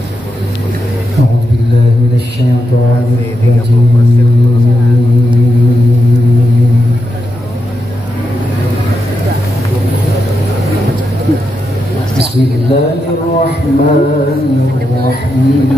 أعوذ بالله من الشيطان الرجيم. بسم الله الرحمن الرحيم.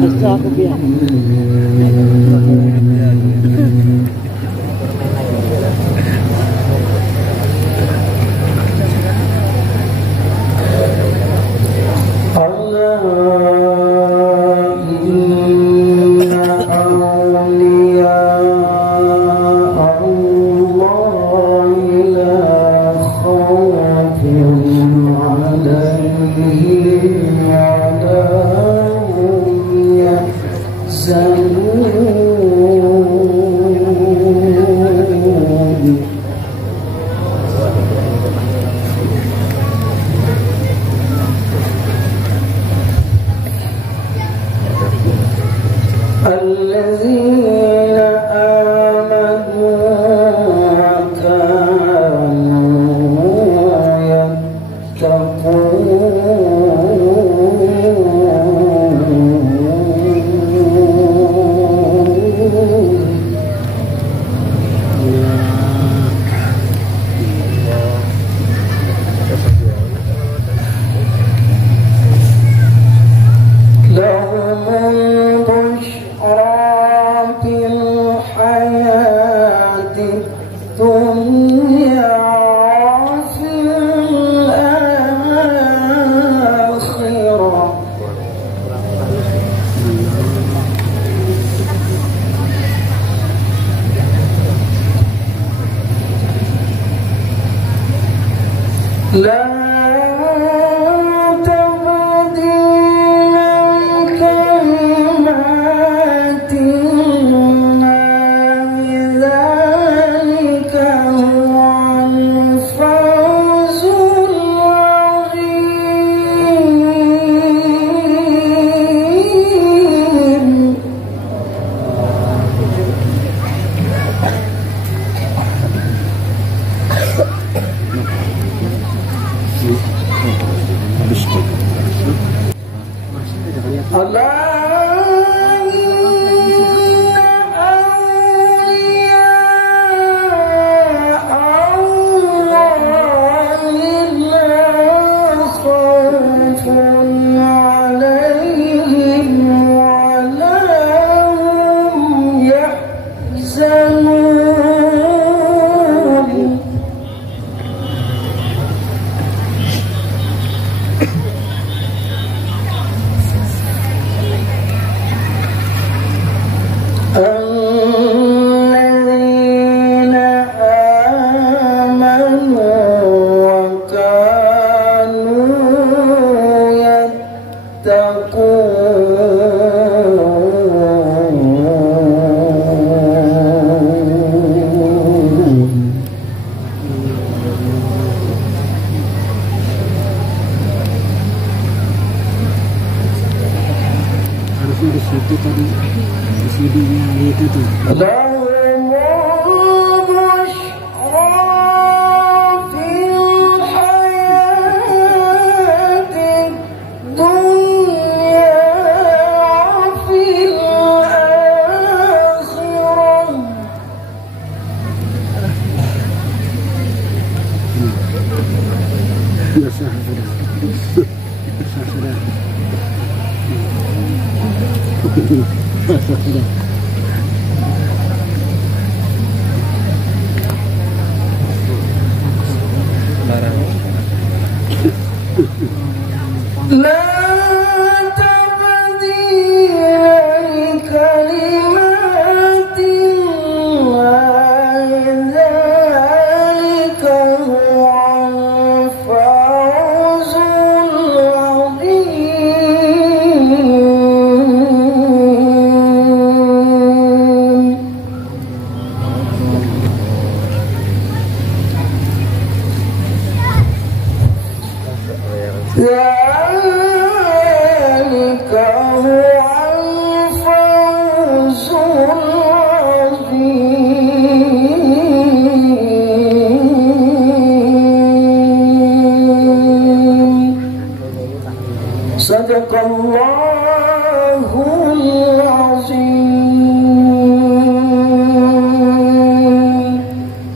Sadaqallahul azim.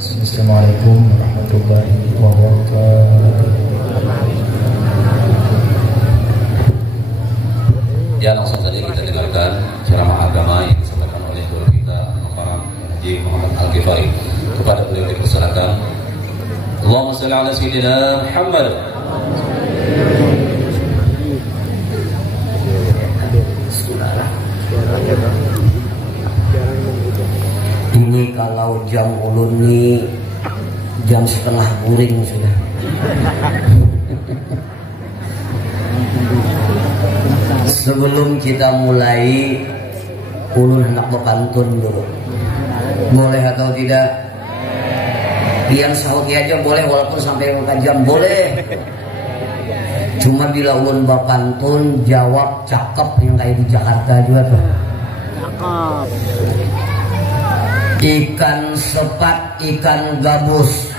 Assalamualaikum warahmatullahi wabarakatuh. Ya, langsung saja kita dengarkan ceramah agama yang disampaikan oleh guru kita Muhammad Haji Muhammad Al-Ghifari. Kepada beliau dipersilakan. Allahumma shalli ala sayyidina Muhammad. Ini kalau jam ulun ini jam setengah guring sudah. Sebelum kita mulai, ulun hendak berpantun dulu. Boleh atau tidak? Yang sahuti aja boleh, walaupun sampai 4 jam boleh. Cuma bila ulun berpantun, jawab cakep yang kayak di Jakarta juga tuh. Cakep. Ikan sepat, ikan gabus,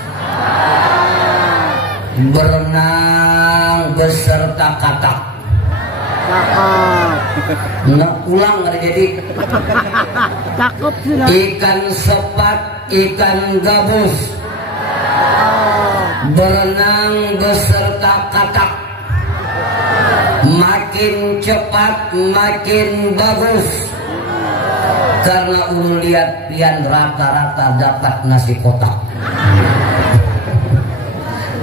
berenang beserta katak. Nggak pulang nggak jadi. Cakep sudah. Ikan sepat, ikan gabus, berenang beserta katak. Makin cepat makin bagus. Karena ulun lihat pian rata-rata dapat nasi kotak.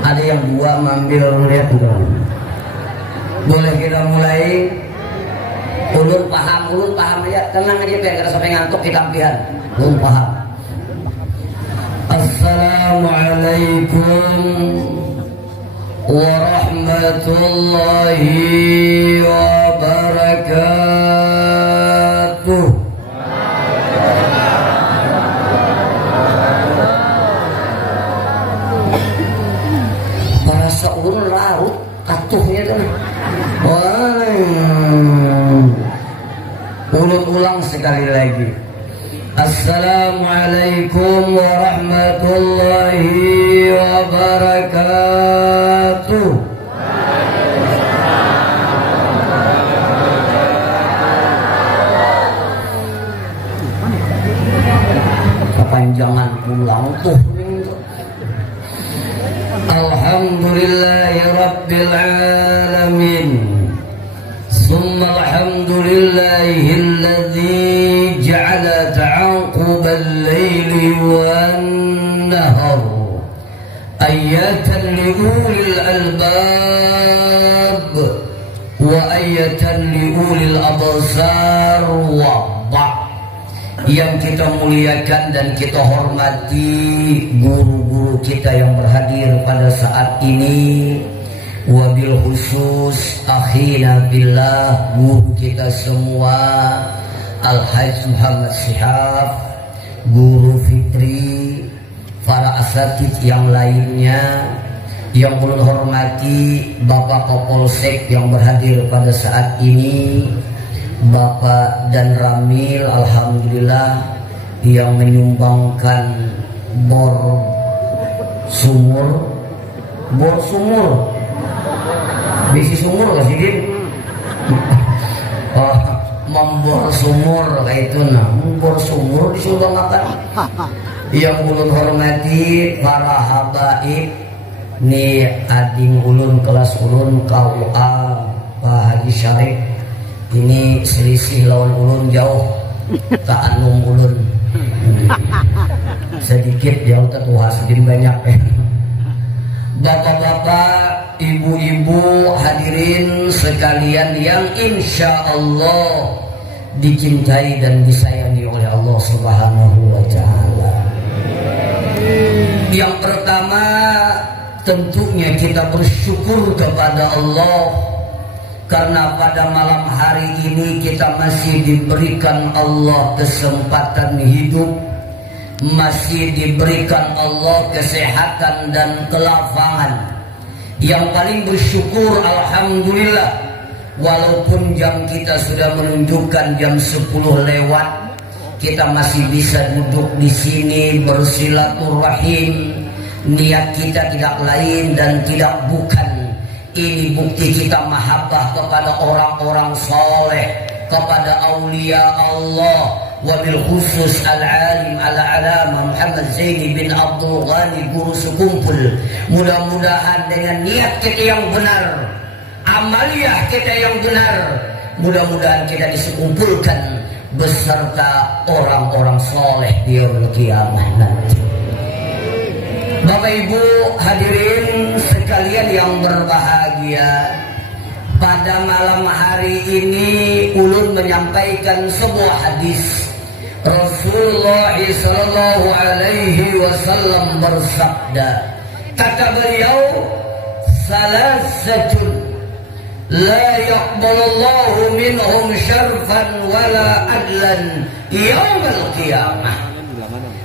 Ada yang 2 ngambil, lihat enggak? Boleh kita mulai? Ulun paham aja, tenang aja biar kita sampai ngantuk kita pian. Ulun paham. Assalamualaikum warahmatullahi wabarakatuh. Bahasa ulun laut katuhnya tuh. Ulun ulang sekali lagi. Assalamualaikum warahmatullahi wabarakatuh. Kepanjangan pulang tuh. Alhamdulillahi rabbil alamin. Summa alhamdulillahilladzi ja'ala ta'aqubal laili wan nahar ayatan liulil albab wa ayatan liulil absar wa yang kita muliakan dan kita hormati guru-guru kita yang berhadir pada saat ini, wabil khusus akhina billah, guru kita semua Al-Hajj Muhammad Syihab, guru Fitri, para asatid yang lainnya yang ulun hormati, Bapak Kapolsek yang berhadir pada saat ini, Bapak dan Ramil, alhamdulillah yang menyumbangkan bor sumur, bisi sumur gak sih Din? Membor sumur kayak itu, nah membor sumur disumbangkan. Yang ulun hormati para habaib, nih ading ulun kelas ulun KUA Pak Haji Syarif. Ini selisih lawan ulun jauh, tak anum ulun sedikit jauh tertuha sedikit banyak. Bapak-bapak, ibu-ibu, hadirin sekalian yang insya Allah dicintai dan disayangi oleh Allah Subhanahu wa Ta'ala. Yang pertama, tentunya kita bersyukur kepada Allah karena pada malam hari ini kita masih diberikan Allah kesempatan hidup, masih diberikan Allah kesehatan dan kelapangan. Yang paling bersyukur alhamdulillah, walaupun jam kita sudah menunjukkan jam 10 lewat, kita masih bisa duduk di sini bersilaturahim. Niat kita tidak lain dan tidak bukan, Ini bukti kita mahabbah kepada orang-orang soleh, kepada aulia Allah, wabil khusus al-alim al-alama Muhammad Zaini bin Abdul Ghani, guru sekumpul. Mudah-mudahan dengan niat kita yang benar, amaliyah kita yang benar, mudah-mudahan kita disekumpulkan beserta orang-orang soleh di yaumul qiyamah nanti. Bapak Ibu hadirin sekalian yang berbahagia, pada malam hari ini ulun menyampaikan sebuah hadis. Rasulullah sallallahu alaihi wasallam bersabda, kata beliau, salasatun la yaqbalullahu minhum syarfan wala adlan yaumil qiyamah.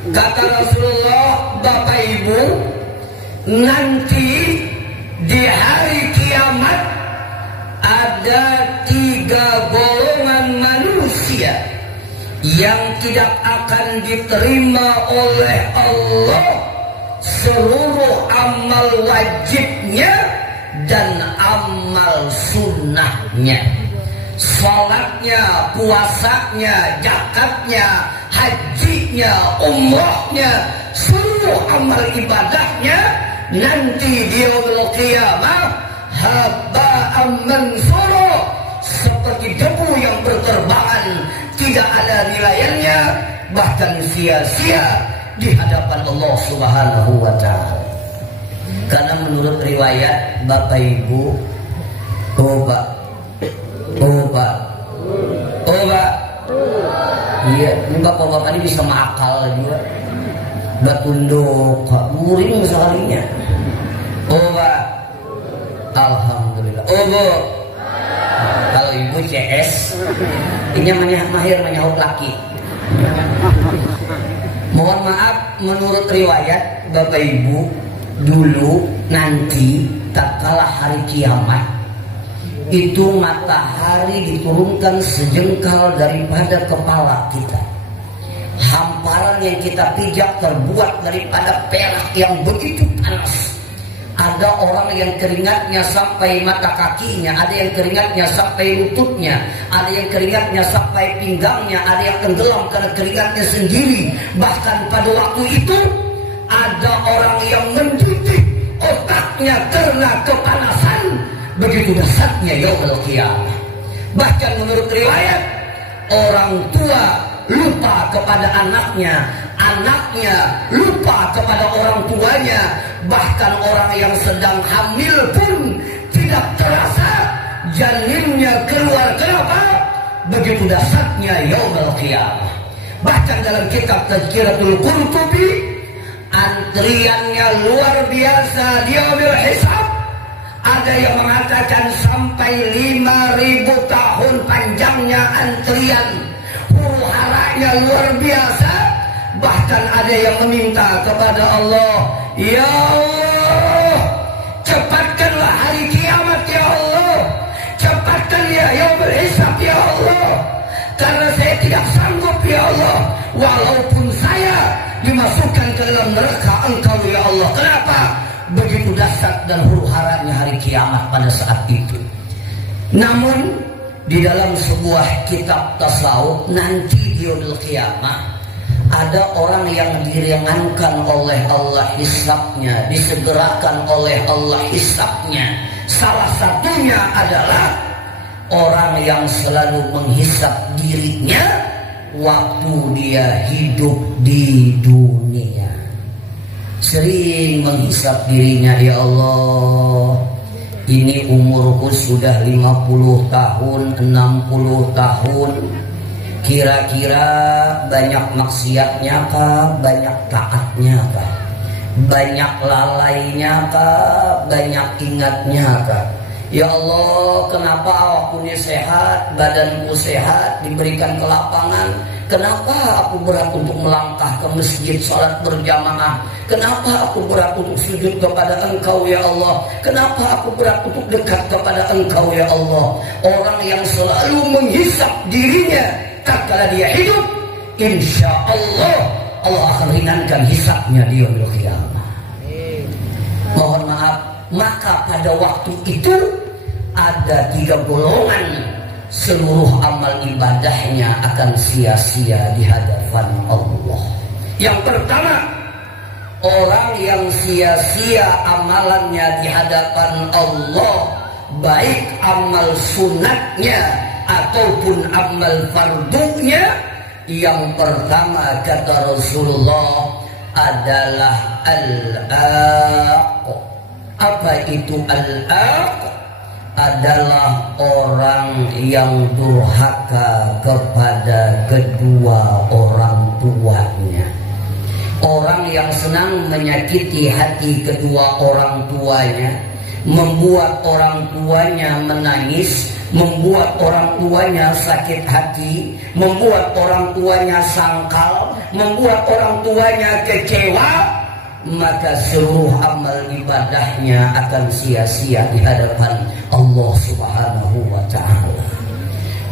Kata Rasulullah, Bapak Ibu, nanti di hari kiamat ada 3 golongan manusia yang tidak akan diterima oleh Allah seluruh amal wajibnya dan amal sunnahnya. Salatnya, puasanya, zakatnya, hajinya, umrahnya, seluruh amal ibadahnya nanti di yaumul qiyamah haba'an mansura, seperti debu yang berterbangan, tidak ada nilainya, bahkan sia-sia di hadapan Allah Subhanahu wa taala. Karena menurut riwayat Bapak Ibu, iya, ini bapak-bapak ini bisa makal juga. Batunduk, muring sekalinya. Alhamdulillah. Kalau ibu CS, ini mahir menyahut laki. Mohon maaf, menurut riwayat Bapak Ibu, dulu nanti tatkala hari kiamat itu matahari diturunkan sejengkal daripada kepala kita. Hamparan yang kita pijak terbuat daripada perak yang begitu panas. Ada orang yang keringatnya sampai mata kakinya, ada yang keringatnya sampai lututnya, ada yang keringatnya sampai pinggangnya, ada yang tenggelam karena keringatnya sendiri. Bahkan pada waktu itu ada orang yang mendidik otaknya karena kepanasan. Begitu dahsyatnya yaumul qiyamah. Bahkan menurut riwayat, orang tua lupa kepada anaknya, anaknya lupa kepada orang tuanya, bahkan orang yang sedang hamil pun tidak terasa janinnya keluar. Kenapa? Begitu dahsyatnya yaumul qiyamah. Bahkan dalam kitab Tazkiratul Qurtubi, antriannya luar biasa di yaumul hisab. Ada yang mengatakan sampai 5.000 tahun panjangnya antrian, huru-haranya luar biasa. Bahkan ada yang meminta kepada Allah, ya Allah, cepatkanlah hari kiamat ya Allah, cepatkan ya yaumul hisab ya Allah, karena saya tidak sanggup ya Allah, walaupun saya dimasukkan ke dalam neraka Engkau ya Allah. Kenapa? Begitu dahsyat dan huru-haranya hari kiamat pada saat itu. Namun di dalam sebuah kitab tasawuf, nanti di yaumul qiyamah ada orang yang diringankan oleh Allah hisabnya, disegerakan oleh Allah hisabnya. Salah satunya adalah orang yang selalu menghisab dirinya waktu dia hidup di dunia. Sering menghisab dirinya, ya Allah, ini umurku sudah 50 tahun, 60 tahun. Kira-kira banyak maksiatnya kah? Banyak taatnya kah? Banyak lalainya kah? Banyak ingatnya kah? Ya Allah, kenapa awakku sehat, badanku sehat, diberikan kelapangan? Kenapa aku berat untuk melangkah ke masjid sholat berjamaah? Kenapa aku berat untuk sujud kepada Engkau ya Allah? Kenapa aku berat untuk dekat kepada Engkau ya Allah? Orang yang selalu menghisap dirinya tatkala dia hidup, insya Allah Allah akan ringankan hisapnya di yaumul qiyamah. Mohon maaf, maka pada waktu itu ada 3 golongan, seluruh amal ibadahnya akan sia-sia di hadapan Allah. Yang pertama, orang yang sia-sia amalannya di hadapan Allah, baik amal sunatnya ataupun amal fardunya. Yang pertama kata Rasulullah adalah al-aq. Apa itu al-aq? Adalah orang yang durhaka kepada kedua orang tuanya. Orang yang senang menyakiti hati kedua orang tuanya, membuat orang tuanya menangis, membuat orang tuanya sakit hati, membuat orang tuanya sangkal, membuat orang tuanya kecewa, maka seluruh amal ibadahnya akan sia-sia di hadapan Allah Subhanahu wa ta'ala.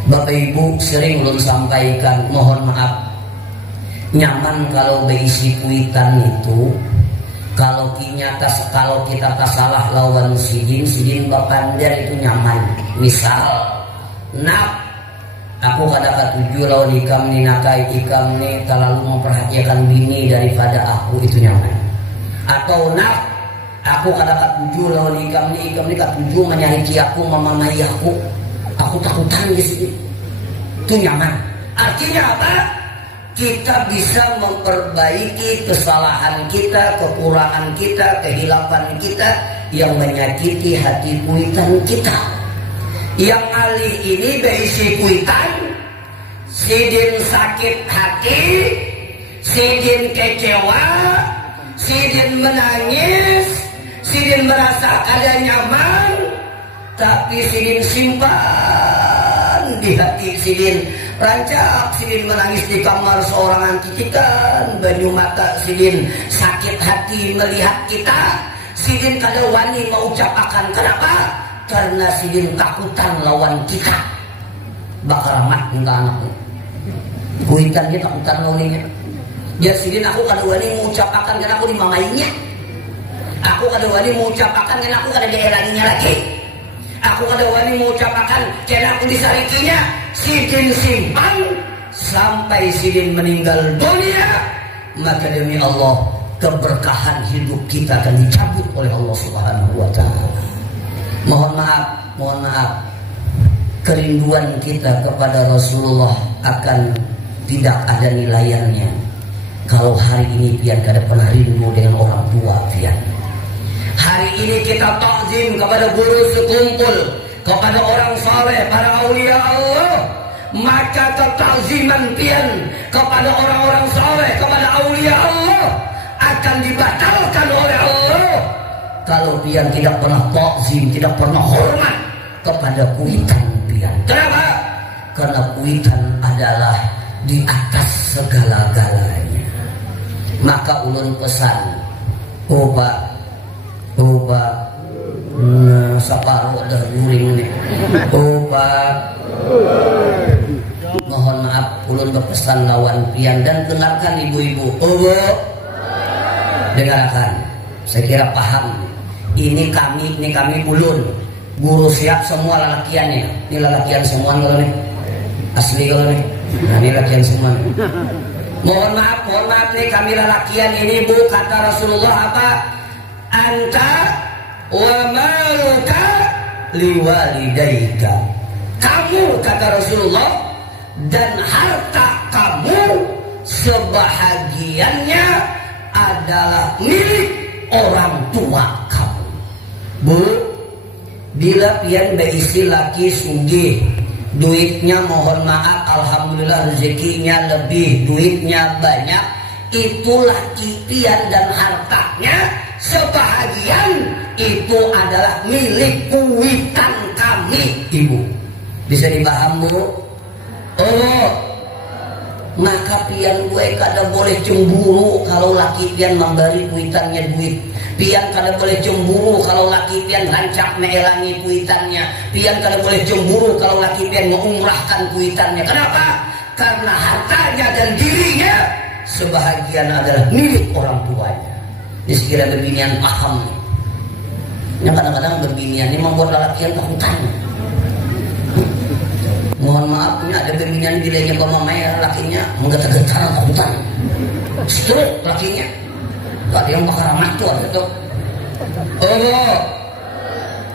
Bapak Ibu, sering ulun sampaikan, mohon maaf, nyaman kalau berisi kuitan itu kalau kita tak salah lawan sidin bapander itu nyaman. Misal, nak, aku kadang tujuh lawan ikam ni nakai ikam ni terlalu memperhatikan bini daripada aku, itu nyaman. Atau nak, aku kadang tujuh lawan ikam ni tujuh menyariki aku, memamai aku takutan di sini, itu nyaman. Artinya apa? Kita bisa memperbaiki kesalahan kita, kekurangan kita, kehilapan kita yang menyakiti hati kuitan kita. Yang alih ini berisi kuitan, sidin sakit hati, sidin kecewa, sidin menangis, sidin merasa ada nyaman, tapi sidin simpan di hati sidin. Rancak sidin menangis di kamar seorang antitikan, banyu mata sidin sakit hati melihat kita. Sidin kada wani mengucapkan. Kenapa? Karena sidin takutan lawan kita. Bakal ramat minta anaknya. Kuitan dia takutan lawannya. Ya sidin aku kada wani mengucapkan karena aku dimamainya. Aku kada wani mengucapkan karena aku kada dielanginya lagi. Aku kada wani mengucapkan karena aku disarikinya. Sidin simpan sampai sidin meninggal dunia, maka demi Allah keberkahan hidup kita akan dicabut oleh Allah Subhanahu wa ta'ala. Mohon maaf, kerinduan kita kepada Rasulullah akan tidak ada nilainya kalau hari ini pian kada pernah rindu dengan orang tua pian. Hari ini kita takzim kepada guru sekumpul, kepada orang saleh, para aulia Allah, maka ketakziman pian kepada orang-orang saleh, kepada aulia Allah akan dibatalkan oleh Allah kalau pian tidak pernah takzim, tidak pernah hormat kepada kuitan pian. Kenapa? Karena kuitan adalah di atas segala-galanya. Maka ulun pesan, oba separuh dah guring nih. Mohon maaf, ulun berpesan lawan pian dan dengarkan ibu-ibu. Dengarkan. Saya kira paham. Ini kami ulun. Guru siap semua lelakiannya. Ini lelakian semua kalau nih. Asli kalau nih. Nah, ini lelakian semua. Mohon maaf nih kami lelakian ini Bu, kata Rasulullah apa? Anta wa maluka liwalidaika. Kamu, kata Rasulullah, dan harta kamu sebahagiannya adalah milik orang tua kamu. Bu, bila pian berisi laki sugih, duitnya mohon maaf, alhamdulillah rezekinya lebih, duitnya banyak, itu laki pian dan hartanya sebahagian itu adalah milik kuitan kami, ibu. Bisa dipaham Bu? Maka pian gue kada boleh cemburu kalau laki pian memberi kuitannya duit. Pian kada boleh cemburu kalau laki pian rancak meelangi kuitannya. Pian kada boleh cemburu kalau laki pian mengumrahkan kuitannya. Kenapa? Karena hartanya dan dirinya sebahagian adalah milik orang tuanya. Sekiranya beginian paham. Yang kadang-kadang berbinian ini membuat lelakian takutan. Mohon maafnya ada berbinian bilanya bawa mamanya lakinya menggetar-getar takutan. Stroke lakinya. Gak ada yang bakal anak tuh atau oh,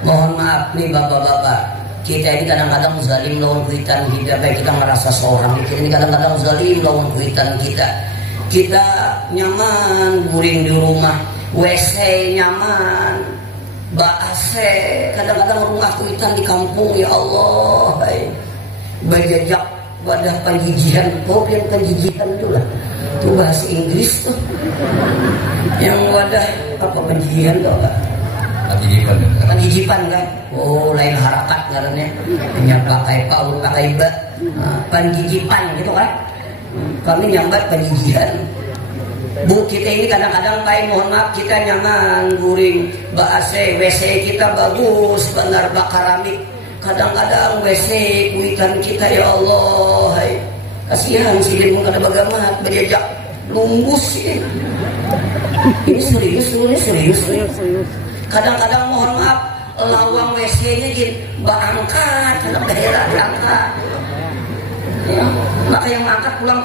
mohon maaf nih bapak-bapak, kita ini kadang-kadang zalim lawan kuitan kita, baik kita merasa seorang, kita ini kadang-kadang zalim lawan kuitan kita. Kita nyaman guring di rumah, WC nyaman, AC, kadang-kadang rumah kuitan di kampung, ya Allah, bajajak wadah penjijian, yang penjijian itu lah, itu bahasa Inggris tuh, yang wadah apa penjijian tuh apa? Penjijipan kan? Oh, lain harakat karena yang pakai paul pakai bat, penjijipan gitu kan? Kami nyambat penjijian. Bu, kita ini kadang-kadang baik, mohon maaf, kita nyaman guring, AC, WC kita bagus, benar bakaramik. Kadang-kadang WC kuitan kita, ya Allah, kasihan si dia kada bagamat berjejak lumbus ini. Ini serius. Kadang-kadang mohon maaf, lawang WC-nya gini, angkat, kadang daerah diangkat. Ya, maka yang angkat pulang.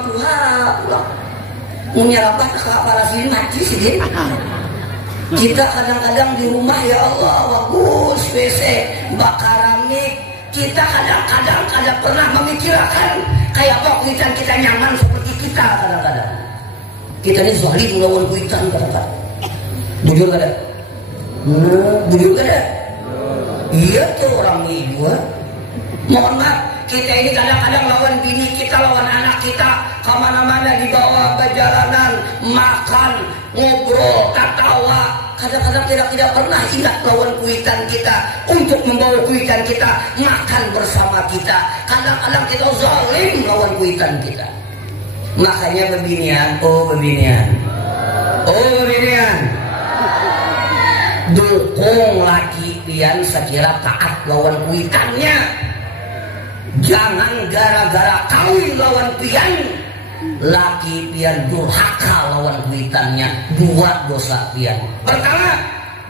Menyerapah ke kepala sini mati sih dia. Kita kadang-kadang di rumah, ya Allah, bagus WC, bakaramik. Kita kadang-kadang kada pernah memikirkan kayak apa kuitan kita nyaman seperti kita kadang-kadang. Kita ini zalim lawan kuitan kadang-kadang. Bujur kada? Bujur kada? Iya tuh orang ibu. Mohon maaf, kita ini kadang-kadang lawan bini kita, lawan anak kita, kemana-mana dibawa perjalanan, makan, ngobrol, ketawa. Kadang-kadang tidak pernah ingat lawan kuitan kita untuk membawa kuitan kita makan bersama kita. Kadang-kadang kita zalim lawan kuitan kita. Makanya bebinian, dukung laki pian sekira taat lawan kuitannya. Jangan gara-gara kawin lawan pian, laki pian durhaka lawan kuitannya. Dua dosa pian. Pertama,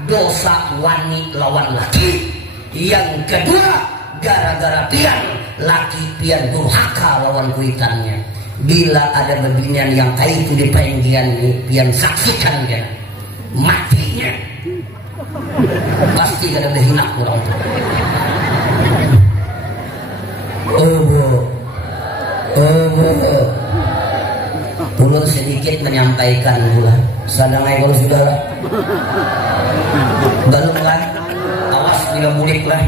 dosa wani lawan laki. Yang kedua, gara-gara pian, laki pian durhaka lawan kuitannya. Bila ada bebinian yang kayak itu di penggian ini, pian saksikan dia matinya. Pasti kada berhina kurang tuh. Ulun sedikit menyampaikan pula. Sadangai kalau sudah belum kan? Awas bila bulik lah.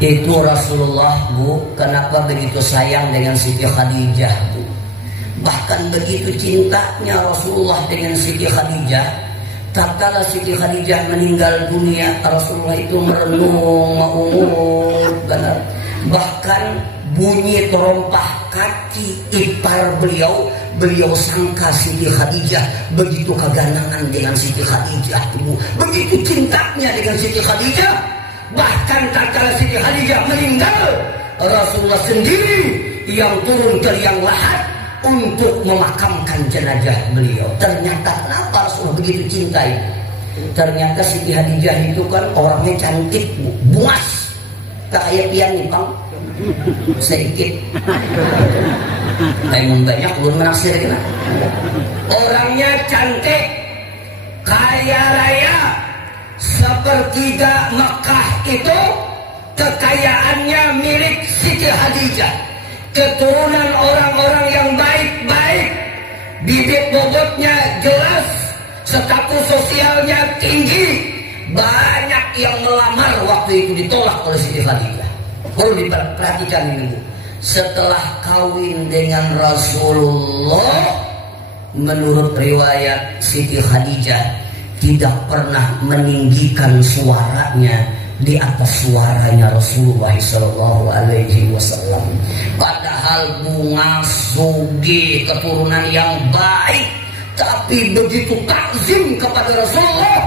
Itu Rasulullah, Bu, kenapa begitu sayang dengan Siti Khadijah, Bu? Bahkan begitu cintanya Rasulullah dengan Siti Khadijah. Tatkala Siti Khadijah meninggal dunia, Rasulullah itu merenung, maumur, benar. Bahkan bunyi terompah kaki ipar beliau sangka Siti Khadijah begitu keganangan dengan Siti Khadijah, Bu. Begitu cintanya dengan Siti Khadijah. Bahkan tatkala Siti Khadijah meninggal, Rasulullah sendiri yang turun ke liang lahat untuk memakamkan jenazah beliau. Ternyata kenapa Rasulullah begitu cintai? Ternyata Siti Khadijah itu kan orangnya cantik, buas, kayak pian nih Bang, sedikit. Namun banyak belum menaksir kena. Orangnya cantik, kaya raya, sepertiga Mekah itu kekayaannya milik Siti Khadijah. Keturunan orang-orang yang baik-baik, bibit bobotnya jelas, status sosialnya tinggi. Banyak yang melamar waktu itu ditolak oleh Siti Khadijah. Perlu diperhatikan ini, Bu. Setelah kawin dengan Rasulullah, menurut riwayat Siti Khadijah tidak pernah meninggikan suaranya di atas suaranya Rasulullah SAW. Padahal bunga sugi keturunan yang baik, tapi begitu takzim kepada Rasulullah,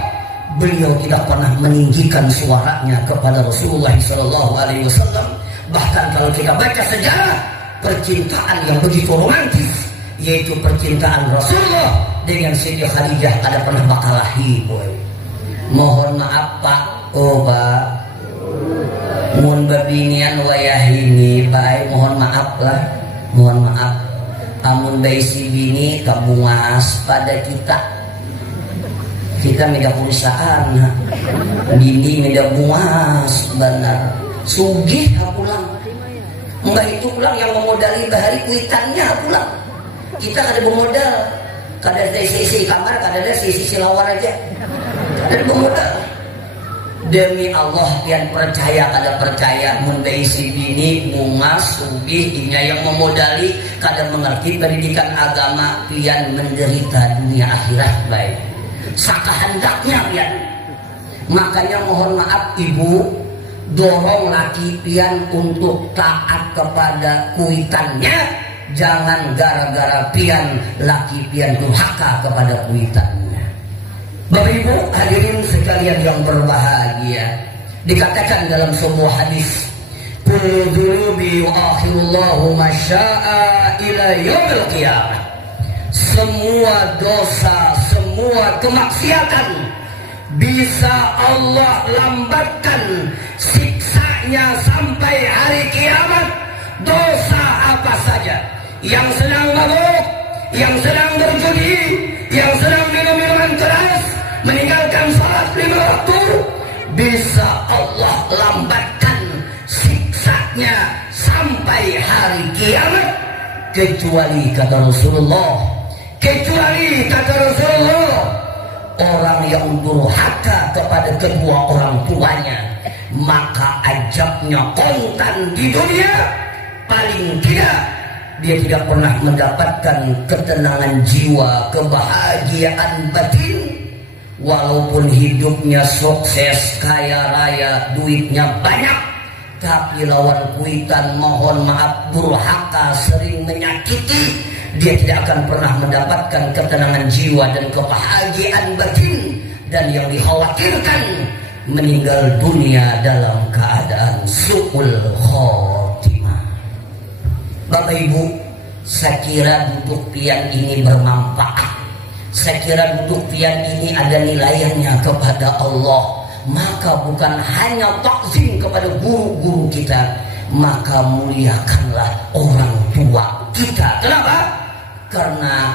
beliau tidak pernah meninggikan suaranya kepada Rasulullah SAW. Bahkan kalau kita baca sejarah percintaan yang begitu romantis, yaitu percintaan Rasulullah dengan Siti Khadijah ada pernah bakalahi boy. Mohon maaf Pak, oh Pak, mun babinian wayah ini Pak, mohon maaf lah, mohon maaf. Amun bayi si bini kabungas pada kita meda perusahaan, bini meda bungas benar, sugih pulang. Enggak itu pulang yang memodali bahari kuitannya pulang. Kita ada bermodal, kadang dari sisi kamar, kadang dari sisi lawar aja. Ada bermodal. Demi Allah pian percaya kada percaya mundai si bini bungas sugih inya yang memodali kada mengerti pendidikan agama pian menderita dunia akhirat baik. Sakahendaknya pian. Makanya mohon maaf ibu, dorong laki pian untuk taat kepada kuitannya. Jangan gara-gara pian laki pian durhaka kepada kuitannya. Bapak Ibu hadirin sekalian yang berbahagia, dikatakan dalam sebuah hadis, kullu dzunubi yu'akhirullahu masya'a ila yaumil qiyamah. Semua dosa, semua kemaksiatan bisa Allah lambatkan siksanya sampai hari kiamat. Dosa apa saja, yang sedang mabuk, yang sedang berjudi, yang sedang minum minuman keras, meninggalkan salat 5 waktu, bisa Allah lambatkan siksanya sampai hari kiamat. Kecuali kata Rasulullah, orang yang durhaka kepada kedua orang tuanya, maka ajabnya kontan di dunia, paling tidak dia tidak pernah mendapatkan ketenangan jiwa, kebahagiaan batin. Walaupun hidupnya sukses, kaya raya, duitnya banyak, tapi lawan kuitan mohon maaf durhaka, sering menyakiti, dia tidak akan pernah mendapatkan ketenangan jiwa dan kebahagiaan batin. Dan yang dikhawatirkan meninggal dunia dalam keadaan su'ul khotimah. Bapak Ibu, saya kira duduk pian ini bermanfaat. Saya kira duduk pian ini ada nilainya kepada Allah. Maka bukan hanya takzim kepada guru-guru kita, maka muliakanlah orang tua kita. Kenapa? Karena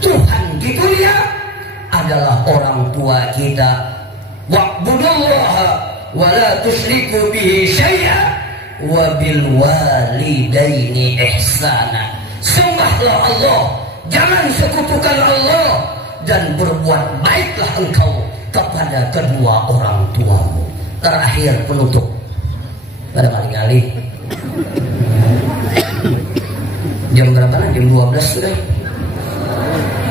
Tuhan di dunia adalah orang tua kita. Wa'budullaha wa la tusyriku bihi syai'a wa bil walidaini ihsana. Sembahlah Allah, jangan sekutukan Allah, dan berbuat baiklah engkau kepada kedua orang tuamu. Terakhir penutup pada maling alih. Jam berapa lah? Jam 12 sudah.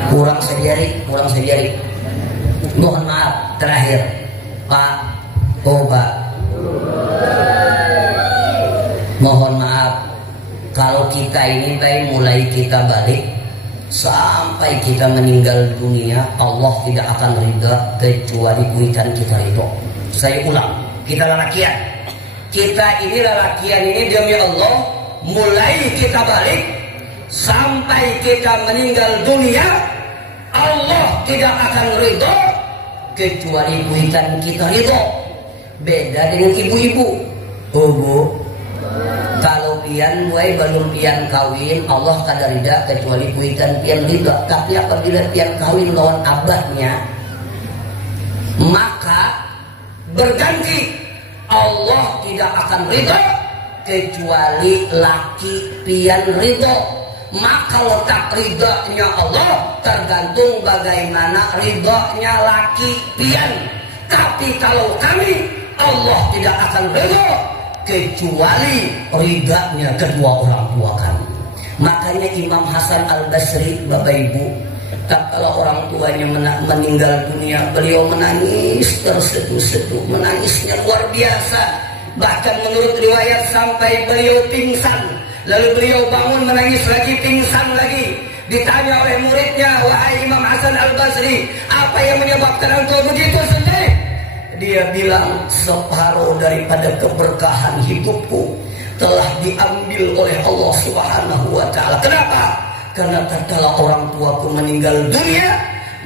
Kurang sejari. Mohon maaf terakhir Pak, Pak, mohon maaf kalau kita ini mulai kita balik sampai kita meninggal dunia, Allah tidak akan ridha kecuali kuitan kita itu. Saya ulang, kita lelakian. Kita ini lelakian ini demi Allah, mulai kita balik sampai kita meninggal dunia, Allah tidak akan ridha kecuali kuitan kita ridha. Beda dengan ibu-ibu. Bu, kalau pian mulai belum pian kawin, Allah kada ridha kecuali kuitan pian ridha. Tapi apabila pian kawin lawan abahnya, maka berganti Allah tidak akan ridha kecuali laki pian ridha. Maka letak ridhanya Allah tergantung bagaimana ridhanya laki pian. Tapi kalau kami, Allah tidak akan ridha kecuali ridhanya kedua orang tua kami. Makanya Imam Hasan Al-Basri, Bapak Ibu, kalau orang tuanya meninggal dunia, beliau menangis terseduh-seduh, menangisnya luar biasa. Bahkan menurut riwayat sampai beliau pingsan. Lalu beliau bangun menangis lagi, pingsan lagi. Ditanya oleh muridnya, wahai Imam Hasan Al-Basri, apa yang menyebabkan engkau begitu sedih? Dia bilang, separuh daripada keberkahan hidupku telah diambil oleh Allah Subhanahu wa Ta'ala. Kenapa? Karena tatkala orang tuaku meninggal dunia,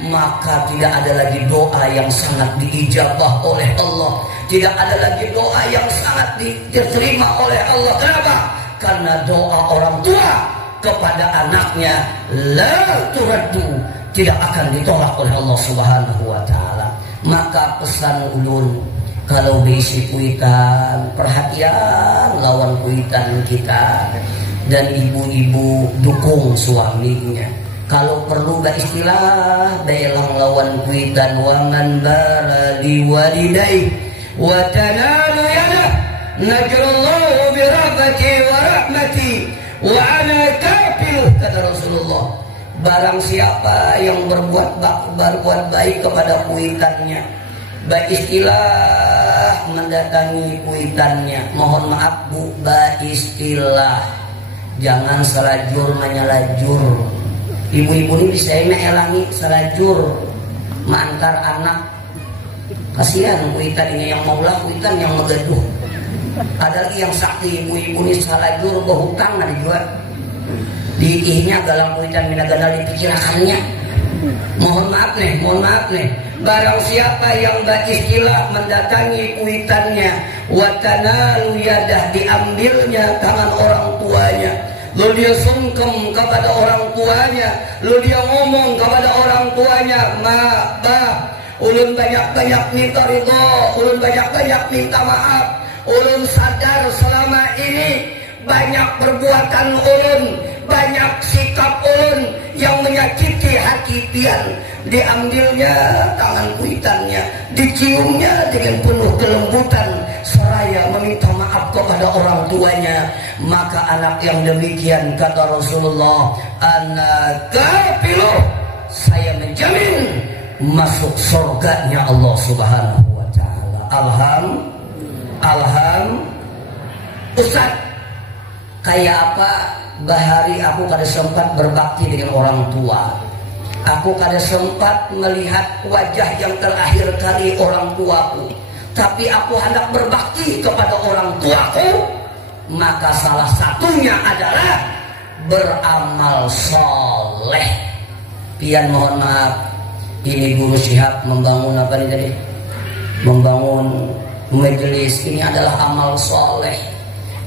maka tidak ada lagi doa yang sangat diijabah oleh Allah, tidak ada lagi doa yang sangat diterima oleh Allah. Kenapa? Karena doa orang tua kepada anaknya la turaddu, tidak akan ditolak oleh Allah Subhanahu wa taala. Maka pesan ulun, kalau berisi kuitan, perhatian lawan kuitan kita, dan ibu-ibu dukung suaminya. Kalau perlu beristilah belang lawan kuitan, waman bara liwalidayhi wa tanalu yadah najrallahu birahmati wa rahmati wa ana kafil, kata Rasulullah. Barang siapa yang berbuat baik kepada kuitannya, beristilah mendatangi kuitannya. Mohon maaf bu, beristilah, jangan selajur menyelajur. Ibu-ibu ini bisa elangi selajur mengantar anak. Kasihan kuitannya yang maulah, kuitan yang megaduh. Ada lagi yang sakti ibu-ibu ini selajur berhutang ada juga. Diihnya galang kuitan minagana dipikirkannya. Mohon maaf nih. Barang siapa yang beristilah mendatangi kuitannya, watanalu yadah, diambilnya tangan orang tuanya, lalu dia sungkem kepada orang tuanya, lalu dia ngomong kepada orang tuanya, ulun banyak-banyak minta ridho, ulun banyak-banyak minta maaf, ulun sadar selama ini banyak perbuatan ulun, banyak sikap ulun yang menyakiti hati pian. Diambilnya tangan kuitannya, diciumnya dengan penuh kelembutan, seraya meminta maaf kepada orang tuanya. Maka anak yang demikian, kata Rasulullah, anak kafiluh, saya menjamin masuk surganya Allah Subhanahu wa taala. Ustaz, kayak apa bahari aku kada sempat berbakti dengan orang tua, aku kada sempat melihat wajah yang terakhir kali orang tuaku, tapi aku hendak berbakti kepada orang tuaku. Maka salah satunya adalah beramal soleh. Pian mohon maaf, ini Guru Syihab membangun apa nih tadi? Membangun majelis, ini adalah amal soleh.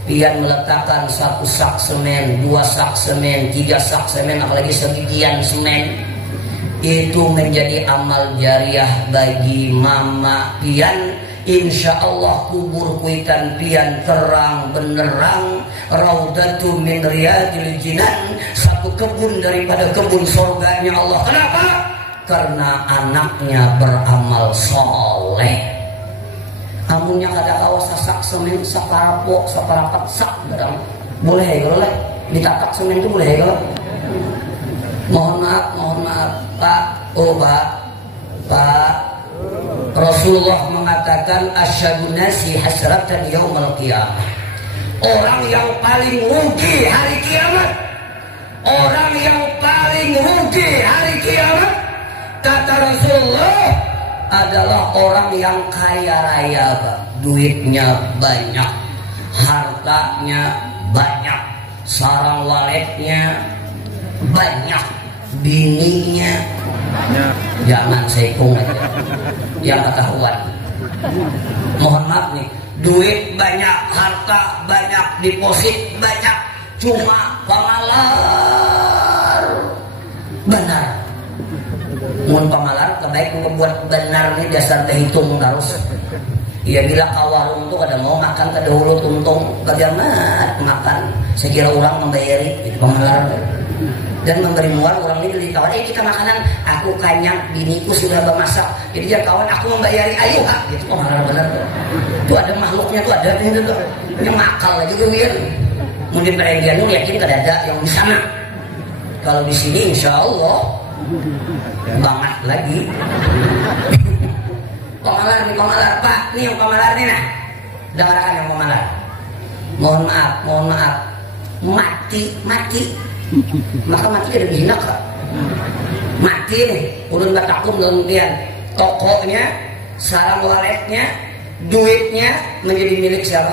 Pian meletakkan 1 sak semen, 2 sak semen, 3 sak semen, apalagi sekian semen. Itu menjadi amal jariah bagi mama pian. Insya Allah kubur kuitan pian terang benerang, raudatu min riyadil jinan, satu kebun daripada kebun surganya Allah. Kenapa? Karena anaknya beramal soleh. Amunnya kada kawas sasak semen saparapo saparapat sak barang boleh ya kalau ditatak semen itu boleh ya kalau. Mohon maaf Pak Rasulullah mengatakan asyadun nasi hasratan yaumal qiyamah. Orang yang paling rugi hari kiamat, orang yang paling rugi hari kiamat, kata Rasulullah, adalah orang yang kaya raya, duitnya banyak, hartanya banyak, sarang waletnya banyak, bininya jangan sekung aja yang ketahuan. Mohon maaf nih, duit banyak, harta banyak, deposit banyak, cuma pamalar benar. Mun pamalar kebaik membuat benar nih dasar berhitung harus. Ya bila kawarung tuh kada mau makan kada hulu tuntung bagaimana makan. Saya kira orang membayari itu pamalar. Dan memberi mual orang ini kawan, kita makanan, aku kanyang, biniku sudah bermasak, jadi dia kawan aku membayari, ayo gitu. Oh benar tuh ada makhluknya tuh ada itu tuh, ini makal aja tuh ya. Mungkin perhentian yakin kada ada yang di sana. Kalau di sini insya Allah banget lagi. Pemalar Pak, nih yang pemalar nih nah, dengarkan yang pemalar. Mohon maaf, mati. Maka mati ada bihina kak. Mati nih, ulun batakum kemudian tokonya, sarang waletnya, duitnya menjadi milik siapa?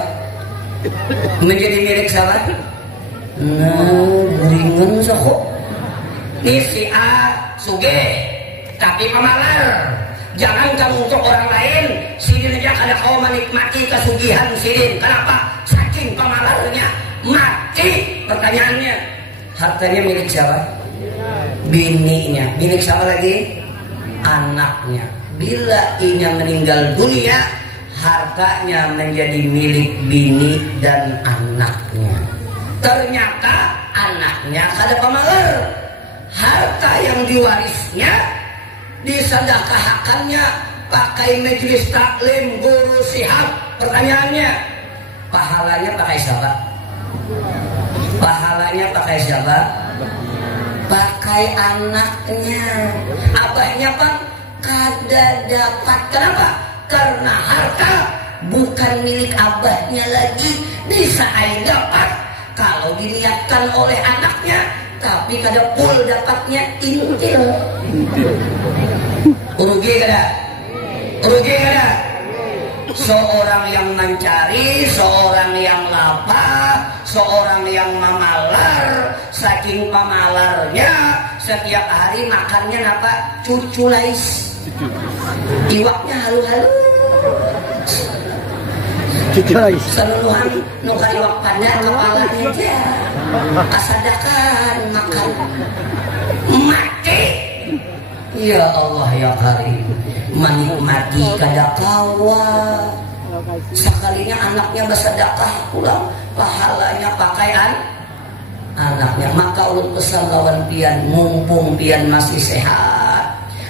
Nah, beringan sako. Ini si A sugih, tapi pemalar. Jangan kamu untuk orang lain, sidin aja kada kau menikmati kesugihan sidin. Kenapa? Saking pemalarnya mati. Pertanyaannya, hartanya milik siapa? Bininya. Milik siapa lagi? Anaknya. Bila inya meninggal dunia, hartanya menjadi milik bini dan anaknya. Ternyata anaknya kada pemalar. Harta yang diwarisnya disedekahkannya pakai majelis taklim guru sihab. Pertanyaannya, pahalanya pakai siapa? Pahalanya pakai siapa? Pakai anaknya. Abahnya Bang kada dapat. Kenapa? Karena harta bukan milik abahnya lagi. Bisa aja dapat kalau diniatkan oleh anaknya, tapi kada pul dapatnya intil. Rugi kada? Rugi kada? Seorang yang mencari, seorang yang lapar, seorang yang memalar, saking pemalarnya setiap hari makannya apa? Cucu lais. Iwaknya halu-halu. Seluruhan nuka iwak pada kepalanya aja. Asadakan makan mati. Ya Allah ya Karim, menikmati kada kawa. Sekalinya anaknya bersedekah pulang, pahalanya pakaian anaknya. Maka ulun pesan kawan pian, mumpung pian masih sehat,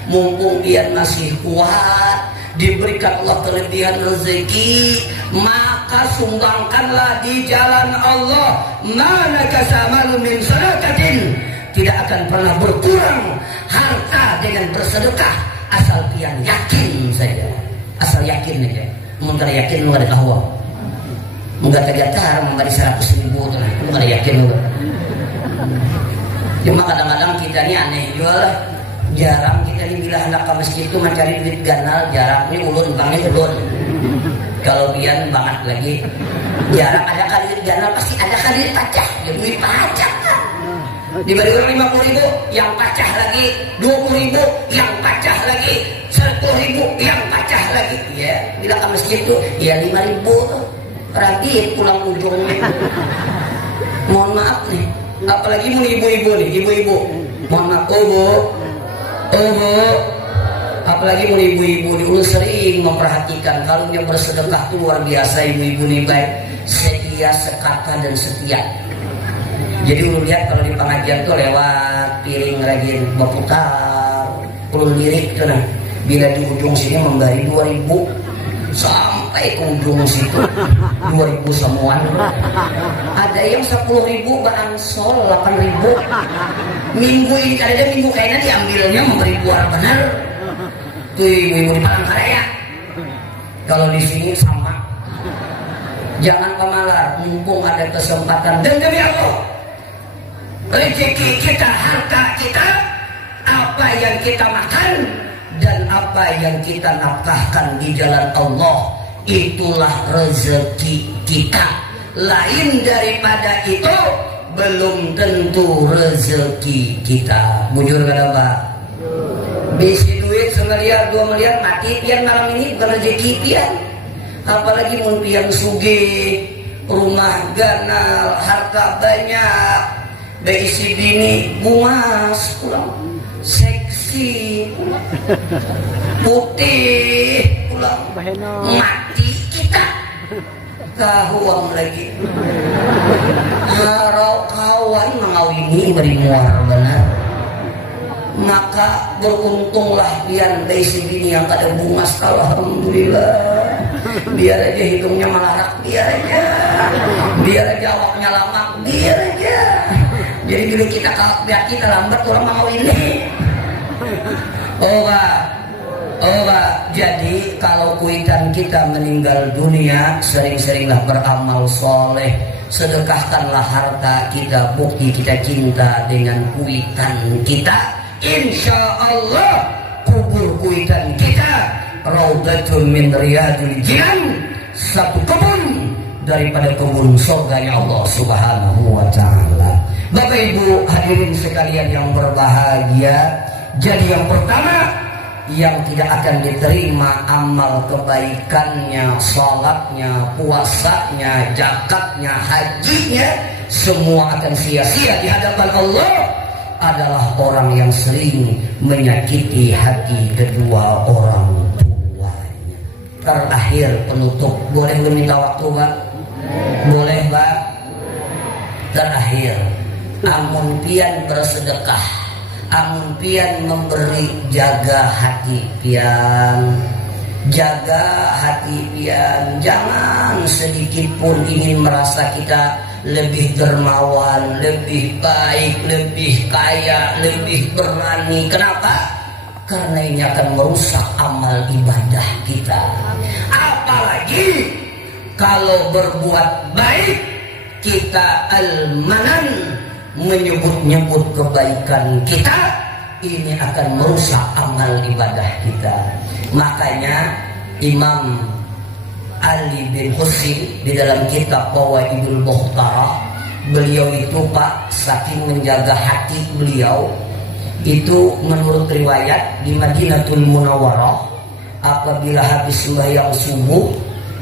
mumpung pian masih kuat, diberikan Allah kelebihan rezeki, maka sumbangkanlah di jalan Allah. Mana kasamalu min sadaqatin, tidak akan pernah berkurang harta dengan bersedekah, asal pian yakin saja. Asal yakin aja. Mungkin yakin lu ada kahwa. Enggak tergatar memberi 100.000 tuh. Lu ada yakin lu. Cuma kadang-kadang kita ini aneh juga. Jarang kita ini bila hendak ke masjid itu mencari duit ganal, jarang. Ini ulun bangnya ulun. Kalau pian banget lagi, jarang ada kali duit ganal, pasti ada kali duit pacah. Ya duit pacah kan. Diberi orang 50.000 yang pacah lagi, 20.000 yang pacah lagi, 10.000 yang pacah lagi. Ya, bila ke masjid itu ya 5.000 tuh. Radit pulang ujungnya. Mohon maaf nih, apalagi mau ibu-ibu nih, ibu-ibu. Mohon maaf, Bu. Apalagi mau ibu-ibu nih, ulun sering memperhatikan kalau yang bersedekah itu luar biasa. Ibu-ibu nih baik, setia, sekata dan setia. Jadi ulun lihat kalau di pengajian tuh lewat piring rajin berputar, ulun lirik tuh nah. Bila di ujung sini memberi 2.000 sampai ke ujung situ 2.000 semuaan. Ada yang 10.000 beransol 8.000. Minggu ini ada minggu kayaknya diambilnya memberi buah benar. Tuh ibu-ibu di Palangkaraya. Kalau di sini sama. Jangan pemalar, mumpung ada kesempatan. Dan demi Allah, rezeki kita, harta kita, apa yang kita makan dan apa yang kita nafkahkan di jalan Allah, itulah rezeki kita. Lain daripada itu belum tentu rezeki kita. Bujur kada Pak? Bisi duit 1 miliar 2 miliar mati pian malam ini bukan rezeki pian. Apalagi mun pian sugih, rumah ganal, harta banyak, beisi bini buas pulang, seksi pulang, putih pulang, mati kita kahuang lagi. Harau kawan mengawini beri muar benar. Maka beruntunglah pian beisi bini yang kada bungas. Alhamdulillah. Biar aja hidungnya melarak, biar aja awaknya lama, biar aja. Jadi bila kita lambat orang mau ini. Oh Pak, jadi kalau kuitan kita meninggal dunia, sering-seringlah beramal soleh, sedekahkanlah harta kita, bukti kita cinta dengan kuitan kita. Insya Allah kubur kuitan kita Raudatun min riyadil jinan, satu kebun daripada kebun surganya Allah Subhanahu wa ta'ala. Bapak Ibu hadirin sekalian yang berbahagia, jadi yang pertama yang tidak akan diterima amal kebaikannya, salatnya, puasanya, zakatnya, hajinya, semua akan sia-sia di hadapan Allah adalah orang yang sering menyakiti hati kedua orang tuanya. Terakhir penutup, boleh meminta waktu Pak? Boleh Pak? Terakhir, amun pian bersedekah, amun pian memberi, jaga hati pian, jaga hati pian. Jangan sedikit pun ingin merasa kita lebih dermawan, lebih baik, lebih kaya, lebih berani. Kenapa? Karena ini akan merusak amal ibadah kita. Apalagi kalau berbuat baik, kita al-manan, menyebut-nyebut kebaikan kita, ini akan merusak amal ibadah kita. Makanya Imam Ali bin Husin di dalam kitab Fawaidul Mukhtarah, beliau itu Pak, saking menjaga hati beliau itu, menurut riwayat di Madinatul Munawwarah, apabila habis sembahyang subuh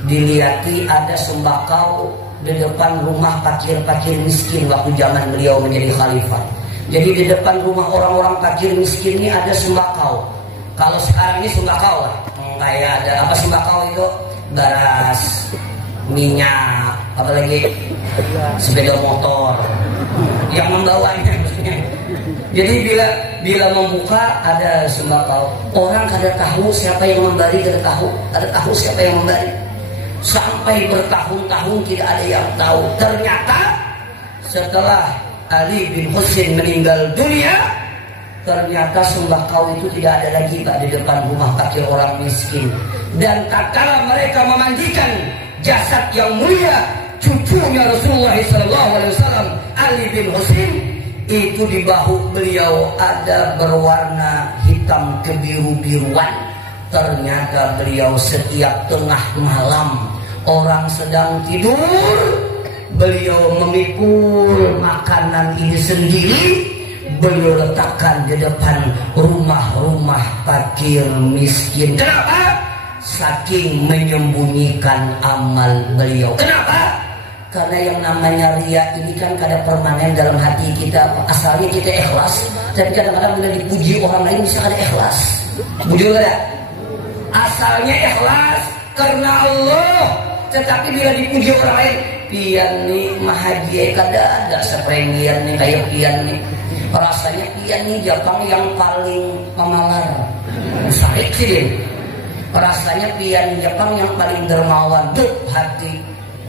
dilihati ada sembakau di depan rumah fakir-fakir miskin waktu zaman beliau menjadi khalifah. Jadi di depan rumah orang-orang fakir miskin ini ada sembakau. Kalau sekarang ini sembakau lah, kayak ada apa sembakau itu? Beras, minyak, apalagi sepeda motor yang membawanya maksudnya. Jadi bila membuka ada sembakau, orang kada tahu siapa yang memberi, kada tahu siapa yang memberi. Sampai bertahun-tahun tidak ada yang tahu. Ternyata setelah Ali bin Husin meninggal dunia, ternyata sembakau itu tidak ada lagi Pak di depan rumah fakir orang miskin. Dan tatkala mereka memandikan jasad yang mulia cucunya Rasulullah SAW, Ali bin Husin, itu di bahu beliau ada berwarna hitam kebiru-biruan. Ternyata beliau setiap tengah malam orang sedang tidur, beliau memikul makanan ini sendiri, beliau letakkan di depan rumah-rumah fakir miskin. Kenapa? Saking menyembunyikan amal beliau. Kenapa? Karena yang namanya riya ini kan kada permanen dalam hati kita. Asalnya kita ikhlas, tapi kadang-kadang bila dipuji orang lain bisa kada ikhlas. Bujur kada? Asalnya ikhlas karena Allah, tetapi bila dipuji orang lain, pian nih mahaji kada ada sepremian nih kayak pian nih. Rasanya pian nih Jepang yang paling pemalar. Sakit sih dia. Rasanya pian Jepang yang paling dermawan, hati.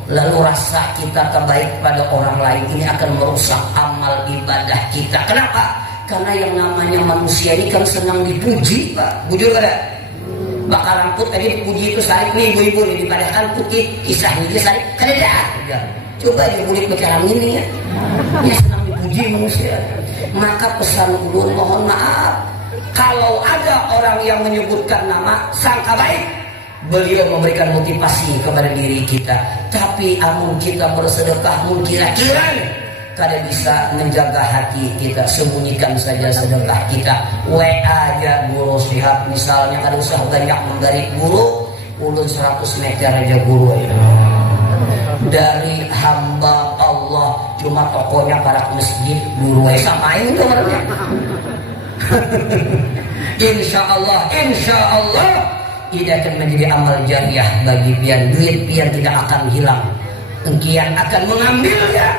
Lalu rasa kita kebaik pada orang lain ini akan merusak amal ibadah kita. Kenapa? Karena yang namanya manusia ini kan senang dipuji Pak. Bujur kada? Bakalan put tadi dipuji itu sarik nih ibu-ibu nih, dipadahkan putih kisahnya dia sarik kada ada. Coba dia kulit berkaram ini ya. Dia senang dipuji manusia. Maka pesan ulun mohon maaf, kalau ada orang yang menyebutkan nama sangka baik, beliau memberikan motivasi kepada diri kita. Tapi amun kita bersedekah mungkin kira-kira kada bisa menjaga hati kita, sembunyikan saja sedekah kita. WA aja guru sihat misalnya, kada usah banyak menggarik guru, ulun 100 meter aja guru ya. Dari hamba Allah cuma tokonya para masjid guru samain kemarinnya. Insya Allah ini akan menjadi amal jariah bagi pian. Duit pian tidak akan hilang, engkian akan mengambilnya.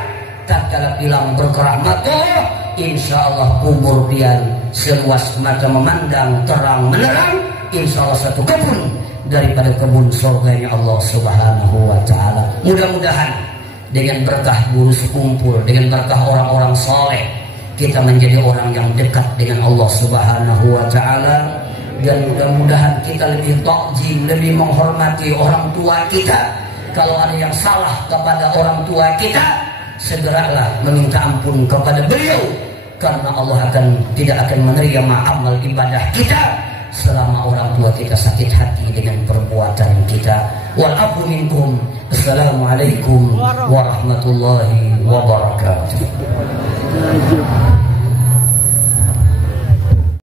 Tatkala bilang berkerahmat Allah, insya Allah kubur pian seluas mata memandang, terang menerang. Insya Allah satu kebun daripada kebun surganya Allah Subhanahu wa Ta'ala. Mudah-mudahan dengan berkah guru sekumpul, dengan berkah orang-orang soleh, kita menjadi orang yang dekat dengan Allah Subhanahu wa Ta'ala. Dan mudah-mudahan kita lebih takjim, lebih menghormati orang tua kita. Kalau ada yang salah kepada orang tua kita, segeralah meminta ampun kepada beliau, karena Allah tidak akan menerima amal ibadah kita selama orang tua kita sakit hati dengan perbuatan kita. Wal afu minkum. Assalamualaikum warahmatullahi wabarakatuh.